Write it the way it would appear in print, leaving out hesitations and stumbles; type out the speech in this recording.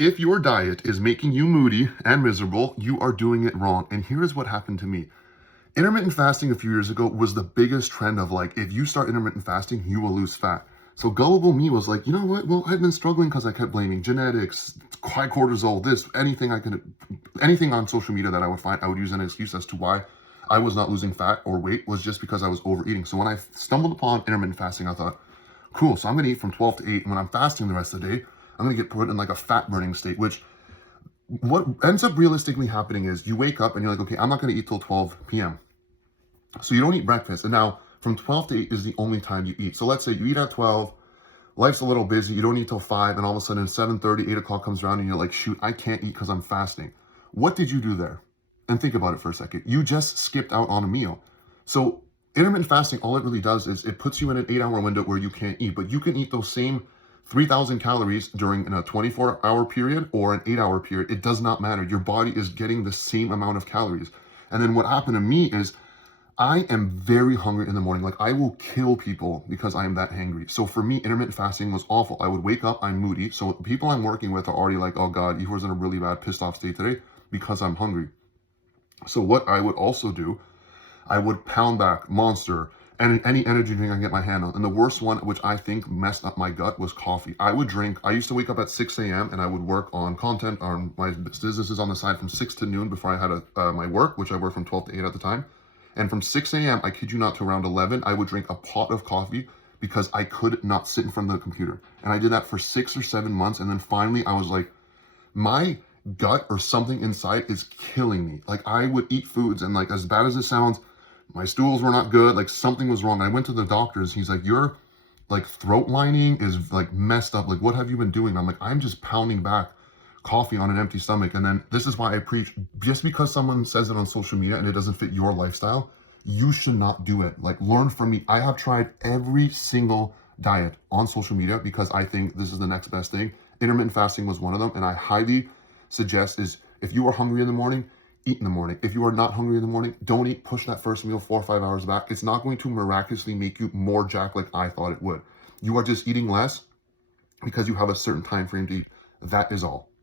If your diet is making you moody and miserable, you are doing it wrong. And here's what happened to me. Intermittent fasting a few years ago was the biggest trend of like, if you start intermittent fasting, you will lose fat. So gullible me was like, you know what? Well, I've been struggling because I kept blaming genetics, high cortisol, this, anything on social media that I would find, I would use an excuse as to why I was not losing fat or weight was just because I was overeating. So when I stumbled upon intermittent fasting, I thought, cool, so I'm going to eat from 12 to 8. And when I'm fasting the rest of the day, I'm going to get put in like a fat burning state, which what ends up realistically happening is you wake up and you're like, okay, I'm not going to eat till 12 p.m. So you don't eat breakfast. And now from 12 to 8 is the only time you eat. So let's say you eat at 12, life's a little busy, you don't eat till 5, and all of a sudden 7:30, 8 o'clock comes around and you're like, shoot, I can't eat because I'm fasting. What did you do there? And think about it for a second. You just skipped out on a meal. So intermittent fasting, all it really does is it puts you in an 8-hour window where you can't eat, but you can eat those same 3,000 calories during a 24-hour period or an 8-hour period. It does not matter. Your body is getting the same amount of calories. And then what happened to me is I am very hungry in the morning. Like I will kill people because I am that hangry. So for me, intermittent fasting was awful. I would wake up, I'm moody. So the people I'm working with are already like, oh God, Ihor's in a really bad pissed off state today because I'm hungry. So what I would also do, I would pound back Monster and any energy drink I can get my hand on. And the worst one, which I think messed up my gut, was coffee. I used to wake up at 6 a.m. and I would work on content on my businesses on the side from 6 to noon before I had my work, which I worked from 12 to 8 at the time. And from 6 a.m., I kid you not, to around 11, I would drink a pot of coffee because I could not sit in front of the computer. And I did that for 6 or 7 months. And then finally, I was like, my gut or something inside is killing me. Like I would eat foods and like, as bad as it sounds, my stools were not good. Like something was wrong. I went to the doctors. He's like, your like throat lining is like messed up. Like, what have you been doing? I'm like, I'm just pounding back coffee on an empty stomach. And then this is why I preach, just because someone says it on social media and it doesn't fit your lifestyle, you should not do it. Like learn from me. I have tried every single diet on social media because I think this is the next best thing. Intermittent fasting was one of them. And I highly suggest is if you are hungry in the morning, eat in the morning. If you are not hungry in the morning, don't eat. Push that first meal 4 or 5 hours back. It's not going to miraculously make you more jacked like I thought it would. You are just eating less because you have a certain time frame to eat. That is all.